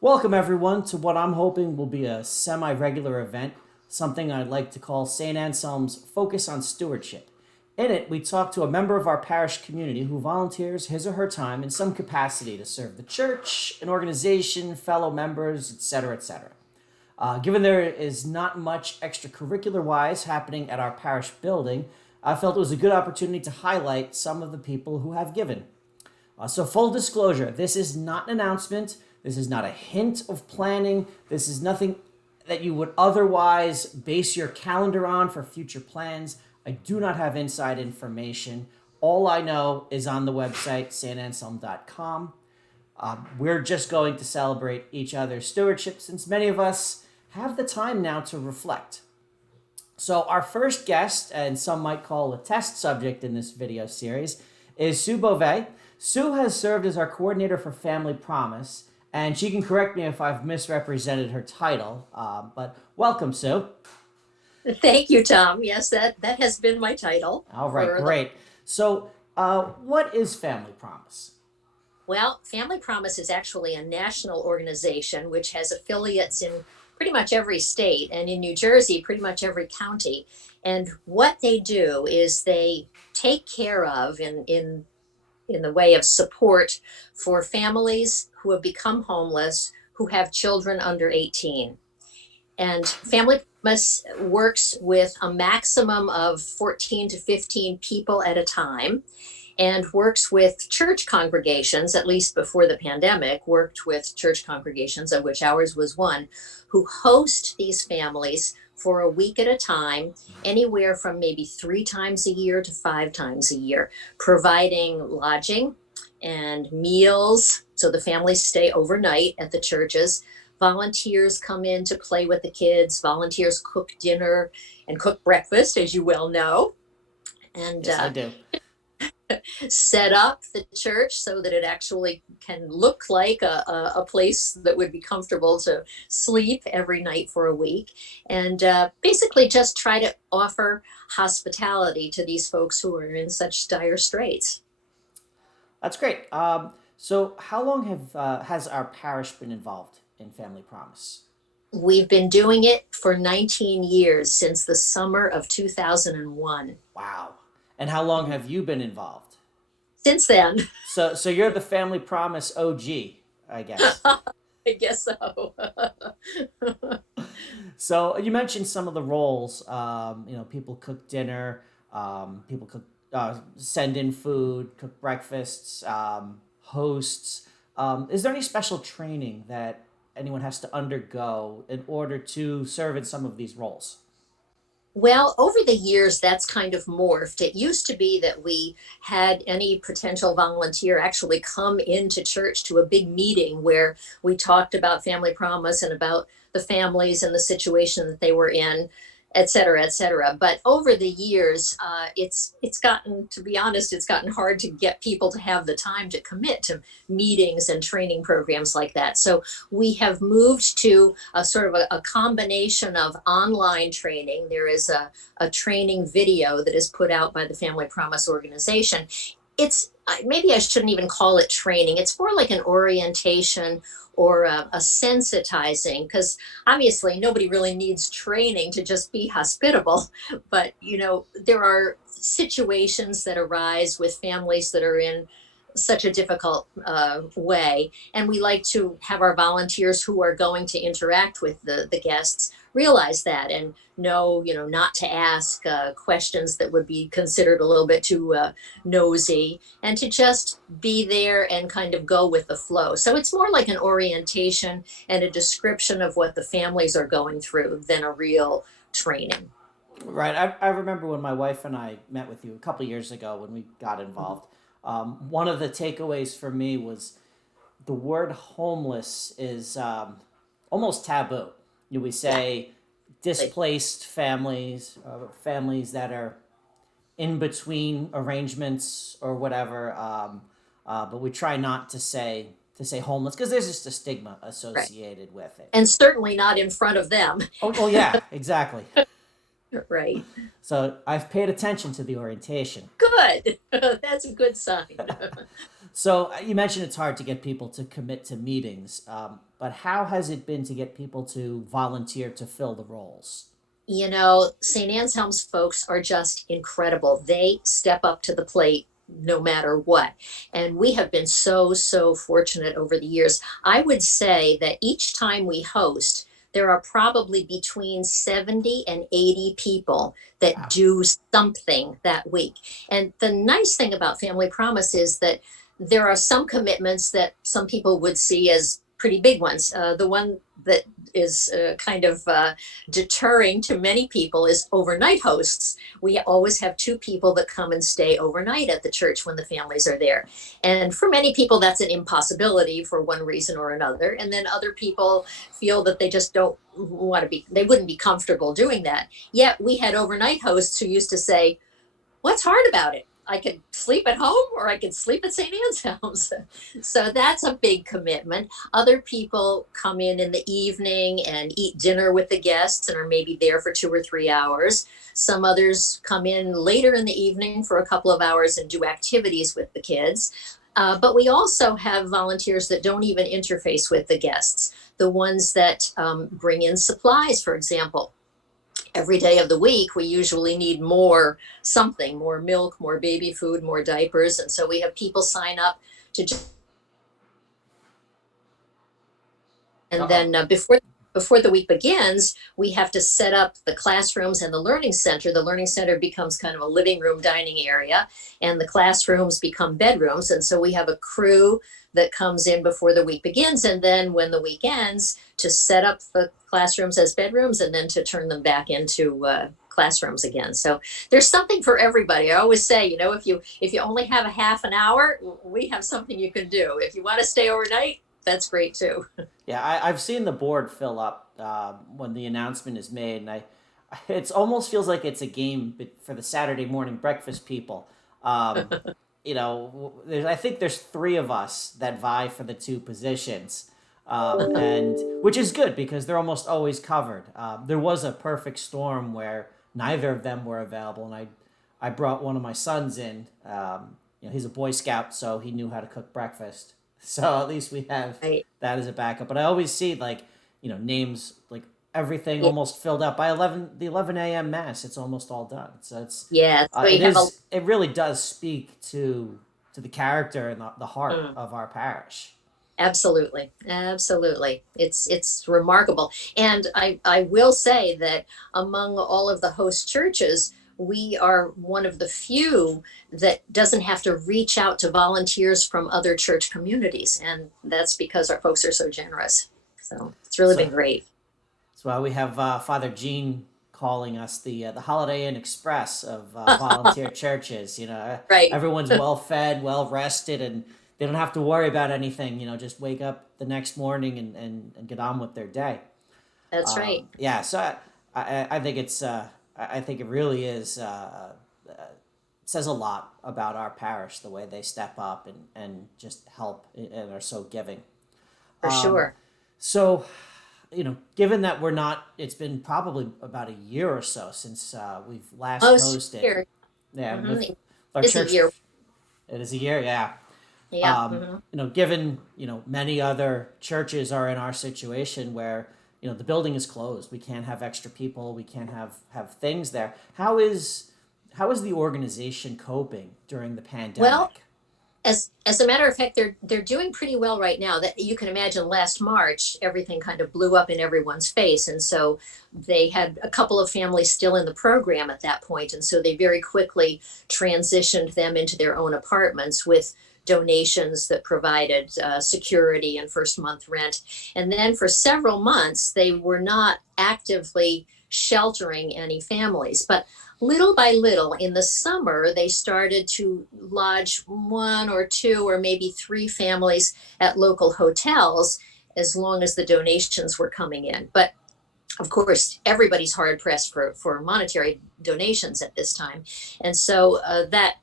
Welcome, everyone, to what I'm hoping will be a semi regular event, something I'd like to call St. Anselm's Focus on Stewardship. In it, we talk to a member of our parish community who volunteers his or her time in some capacity to serve the church, an organization, fellow members, etc., etc. Given there is not much extracurricular wise happening at our parish building, I felt it was a good opportunity to highlight some of the people who have given. So, full disclosure, this is not an announcement. This is not a hint of planning. This is nothing that you would otherwise base your calendar on for future plans. I do not have inside information. All I know is on the website, santanselm.com. We're just going to celebrate each other's stewardship since many of us have the time now to reflect. So, our first guest, and some might call a test subject in this video series, is Sue Bove. Sue has served as our coordinator for Family Promise, and she can correct me if I've misrepresented her title. But welcome, Sue. Thank you, Tom. Yes, that has been my title All right, for the great. So, what is Family Promise? well, Family Promise is actually a national organization which has affiliates in pretty much every state and in New Jersey, pretty much every county. And what they do is they take care of in the way of support for families who have become homeless who have children under 18. And Family Promise works with a maximum of 14 to 15 people at a time and works with church congregations, at least before the pandemic, worked with church congregations, of which ours was one, who host these families for a week at a time, anywhere from maybe 3 times a year to 5 times a year, providing lodging and meals. So the families stay overnight at the churches. Volunteers come in to play with the kids. Volunteers cook dinner and cook breakfast, as you well know, and Yes, I do. set up the church so that it actually can look like a place that would be comfortable to sleep every night for a week. And basically just try to offer hospitality to these folks who are in such dire straits. That's great. So, how long has our parish been involved in Family Promise? We've been doing it for 19 years, since the summer of 2001. Wow. And how long have you been involved? Since then, So you're the Family Promise OG, I guess. I guess so. So you mentioned some of the roles. People cook dinner. People cook, send in food, cook breakfasts, hosts. Is there any special training that anyone has to undergo in order to serve in some of these roles? Well, over the years, that's kind of morphed. It used to be that we had any potential volunteer actually come into church to a big meeting where we talked about Family Promise and about the families and the situation that they were in, et cetera, et cetera. But over the years, it's gotten, to be honest, it's gotten hard to get people to have the time to commit to meetings and training programs like that. So we have moved to a sort of a combination of online training. There is a training video that is put out by the Family Promise organization. It's maybe I shouldn't even call it training. It's more like an orientation or a sensitizing, because obviously nobody really needs training to just be hospitable. But there are situations that arise with families that are in such a difficult way, and we like to have our volunteers who are going to interact with the guests realize that and know, not to ask questions that would be considered a little bit too nosy, and to just be there and kind of go with the flow. So it's more like an orientation and a description of what the families are going through than a real training. Right. I remember when my wife and I met with you a couple years ago when we got involved. One of the takeaways for me was the word homeless is almost taboo. We Yeah, say like, displaced families, families that are in between arrangements or whatever. But we try not to say homeless because there's just a stigma right. associated with it. And certainly not in front of them. Oh, yeah, exactly. Right. So I've paid attention to the orientation. Good. That's a good sign. So you mentioned it's hard to get people to commit to meetings, but how has it been to get people to volunteer to fill the roles? St. Anselm's folks are just incredible. They step up to the plate no matter what. And we have been so, so fortunate over the years. I would say that each time we host, there are probably between 70 and 80 people that Wow. do something that week. And the nice thing about Family Promise is that there are some commitments that some people would see as pretty big ones. The one that is kind of deterring to many people is overnight hosts. We always have two people that come and stay overnight at the church when the families are there. And for many people, that's an impossibility for one reason or another. And then other people feel that they just don't want to be, they wouldn't be comfortable doing that. Yet we had overnight hosts who used to say, what's hard about it? I could sleep at home or I could sleep at St. Anselm's. So that's a big commitment. Other people come in the evening and eat dinner with the guests and are maybe there for 2 or 3 hours. Some others come in later in the evening for a couple of hours and do activities with the kids. But we also have volunteers that don't even interface with the guests, the ones that bring in supplies, for example. Every day of the week, we usually need more something, more milk, more baby food, more diapers. And so we have people sign up to Uh and oh. then before the week begins, we have to set up the classrooms and the learning center. The learning center becomes kind of a living room dining area, and the classrooms become bedrooms. And so we have a crew that comes in before the week begins, and then when the week ends, to set up the classrooms as bedrooms and then to turn them back into classrooms again. So there's something for everybody. I always say, if you only have a half an hour, we have something you can do. If you want to stay overnight, that's great too. Yeah, I've seen the board fill up when the announcement is made, and it almost feels like it's a game for the Saturday morning breakfast people. Um, I think there's three of us that vie for the two positions, and which is good because they're almost always covered. There was a perfect storm where neither of them were available, and I brought one of my sons in. He's a Boy Scout, so he knew how to cook breakfast. So at least we have Right. that as a backup. But I always see names like everything Yeah. almost filled up by 11 a.m. mass. It's almost all done. So Yeah. So you have a it really does speak to the character and the heart mm, of our parish. absolutely. Absolutely. It's remarkable. And I will say that among all of the host churches, we are one of the few that doesn't have to reach out to volunteers from other church communities. And that's because our folks are so generous. So it's really So been great. that's why we have Father Gene calling us the Holiday Inn Express of volunteer churches. Right. Everyone's well fed, well rested, and they don't have to worry about anything. Just wake up the next morning and get on with their day. That's right. Yeah, so I think I think it really is says a lot about our parish the way they step up and just help and are so giving. For sure. So, given that it's been probably about a year or so since we've last Most hosted. here. Yeah, Hmm. with our Is a church, year. it is a year. Yeah. Yeah. Hmm. Given many other churches are in our situation where the building is closed, we can't have extra people, we can't have things there. How is the organization coping during the Well, pandemic? as a matter of fact, they're doing pretty well right now. That you can imagine, last March, everything kind of blew up in everyone's face, and so they had a couple of families still in the program at that point, and so they very quickly transitioned them into their own apartments with donations that provided security and first month rent. And then for several months, they were not actively sheltering any families, but little by little in the summer, they started to lodge one or two or maybe three families at local hotels as long as the donations were coming in. But of course, everybody's hard pressed for monetary donations at this time. And so that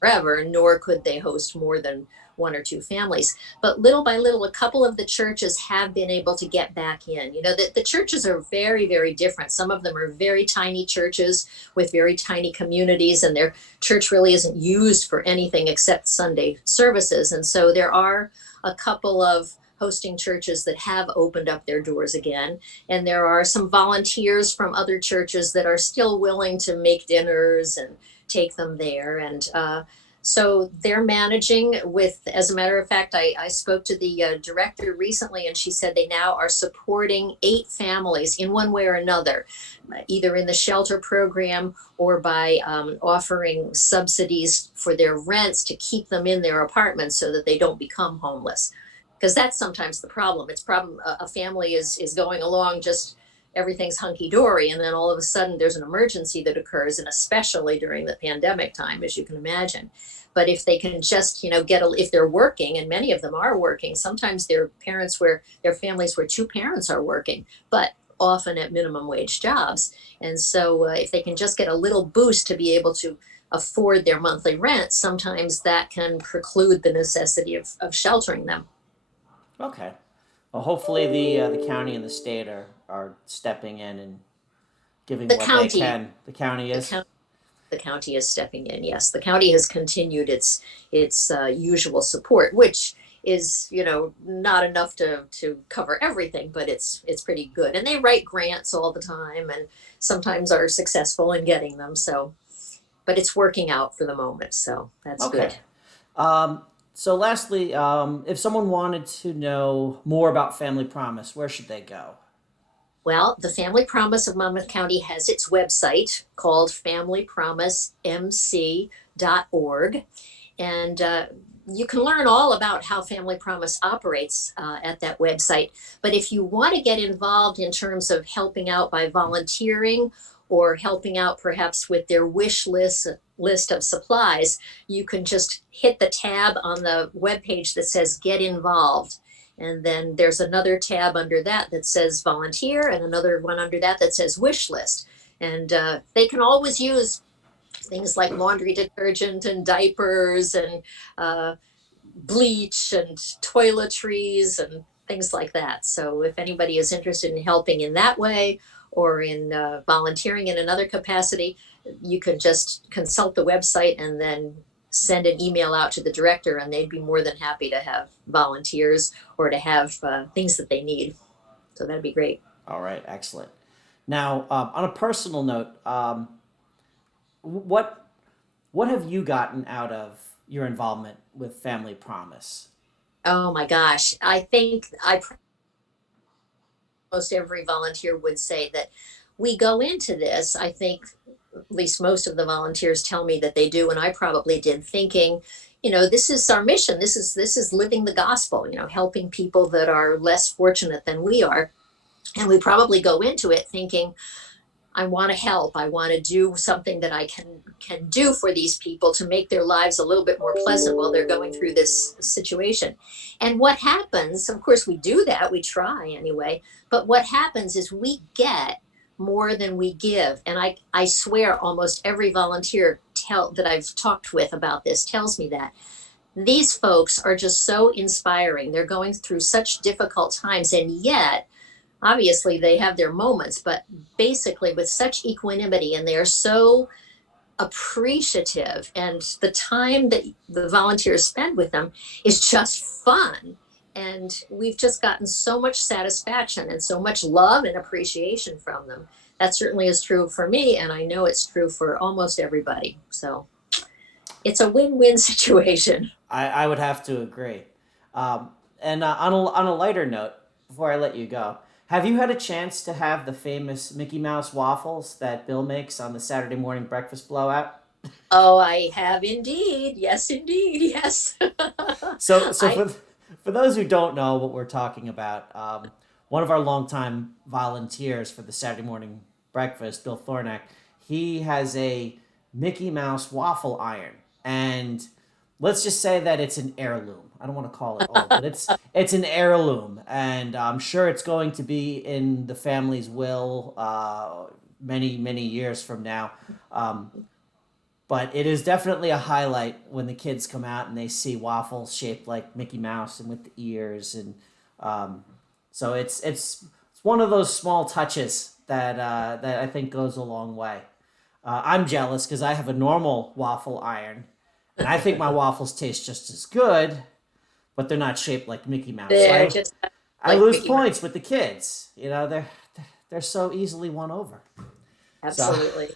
forever, nor could they host more than one or two families. But little by little, a couple of the churches have been able to get back in. You know, the churches are very, very different. Some of them are very tiny churches with very tiny communities, and their church really isn't used for anything except Sunday services. And so there are a couple of hosting churches that have opened up their doors again. And there are some volunteers from other churches that are still willing to make dinners and take them there. And so they're managing with, as a matter of fact, I spoke to the director recently, and she said they now are supporting 8 families in one way or another, either in the shelter program or by offering subsidies for their rents to keep them in their apartments so that they don't become homeless. Because that's sometimes the problem. It's problem a family is going along, just everything's hunky dory, and then all of a sudden there's an emergency that occurs, and especially during the pandemic time, as you can imagine. But if they can just, if they're working, and many of them are working, sometimes their families where 2 parents are working, but often at minimum wage jobs. And so if they can just get a little boost to be able to afford their monthly rent, sometimes that can preclude the necessity of sheltering them. Okay. Well, hopefully the county and the state are stepping in and giving The what they county, can. The county the is. county, the county is stepping in. Yes, the county has continued its usual support, which is not enough to cover everything, but it's pretty good. And they write grants all the time, and sometimes are successful in getting them. So, but it's working out for the moment, so that's Okay. good. So lastly, if someone wanted to know more about Family Promise, where should they go? Well, the Family Promise of Monmouth County has its website called familypromisemc.org. And you can learn all about how Family Promise operates at that website. But if you want to get involved in terms of helping out by volunteering or helping out perhaps with their list of supplies, you can just hit the tab on the webpage that says Get Involved. And then there's another tab under that says volunteer, and another one under that says wish list. And they can always use things like laundry detergent and diapers and uh, bleach and toiletries and things like that. So if anybody is interested in helping in that way or in volunteering in another capacity, you can just consult the website and then send an email out to the director, and they'd be more than happy to have volunteers or to have things that they need. So that'd be great. All right, excellent. Now, on a personal note, what what have you gotten out of your involvement with Family Promise? Oh my gosh. I think most every volunteer would say that we go into this, I think at least most of the volunteers tell me that they do, and I probably did, thinking, this is our mission. This is living the gospel, helping people that are less fortunate than we are. And we probably go into it thinking, I want to help. I want to do something that I can do for these people to make their lives a little bit more pleasant while they're going through this situation. And what happens, of course, we do that. We try anyway. But what happens is we get more than we give. And I swear almost every volunteer that I've talked with about this tells me that. These folks are just so inspiring. They're going through such difficult times, and yet obviously they have their moments, but basically with such equanimity, and they're so appreciative, and the time that the volunteers spend with them is just fun. And we've just gotten so much satisfaction and so much love and appreciation from them. That certainly is true for me, and I know it's true for almost everybody. So it's a win-win situation. I would have to agree. And on a lighter note, before I let you go, have you had a chance to have the famous Mickey Mouse waffles that Bill makes on the Saturday morning breakfast blowout? Oh, I have indeed. Yes, indeed. Yes. So I for those who don't know what we're talking about, one of our longtime volunteers for the Saturday morning breakfast, Bill Thornack, he has a Mickey Mouse waffle iron, and let's just say that it's an heirloom. I don't want to call it old, but it's an heirloom, and I'm sure it's going to be in the family's will many years from now. But it is definitely a highlight when the kids come out and they see waffles shaped like Mickey Mouse and with the ears, and um, so it's one of those small touches that I think goes a long way. I'm jealous because I have a normal waffle iron, and I think my waffles taste just as good, but they're not shaped like Mickey Mouse. So They're just I like lose Mickey Mouse. points with the kids. You know, they're so easily won over. So Absolutely.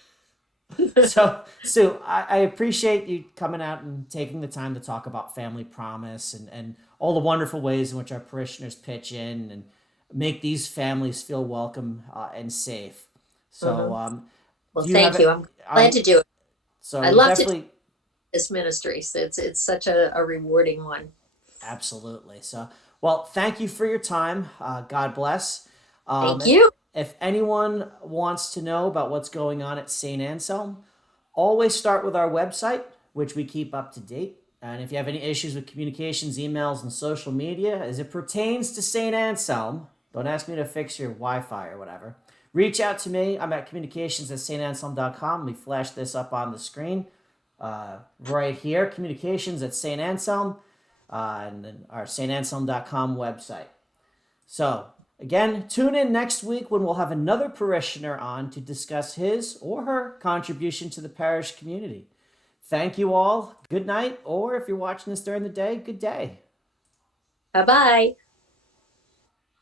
so Sue, I appreciate you coming out and taking the time to talk about Family Promise and all the wonderful ways in which our parishioners pitch in and make these families feel welcome and safe. So Mhm. Well, do you have thank it? you. I'm glad to do it. I So love to do definitely. this ministry. So it's such a rewarding one. Absolutely. So, well, thank you for your time. God bless. Thank If, you. if anyone wants to know about what's going on at St. Anselm, always start with our website, which we keep up to date. And if you have any issues with communications, emails, and social media as it pertains to St. Anselm, don't ask me to fix your Wi Fi or whatever. Reach out to me. I'm at communications at stanselm.com. We flash this up on the screen right here, communications at St. Anselm, and then our stanselm.com website. So, again, tune in next week when we'll have another parishioner on to discuss his or her contribution to the parish community. Thank you all. Good night, or if you're watching this during the day, good day. Bye bye.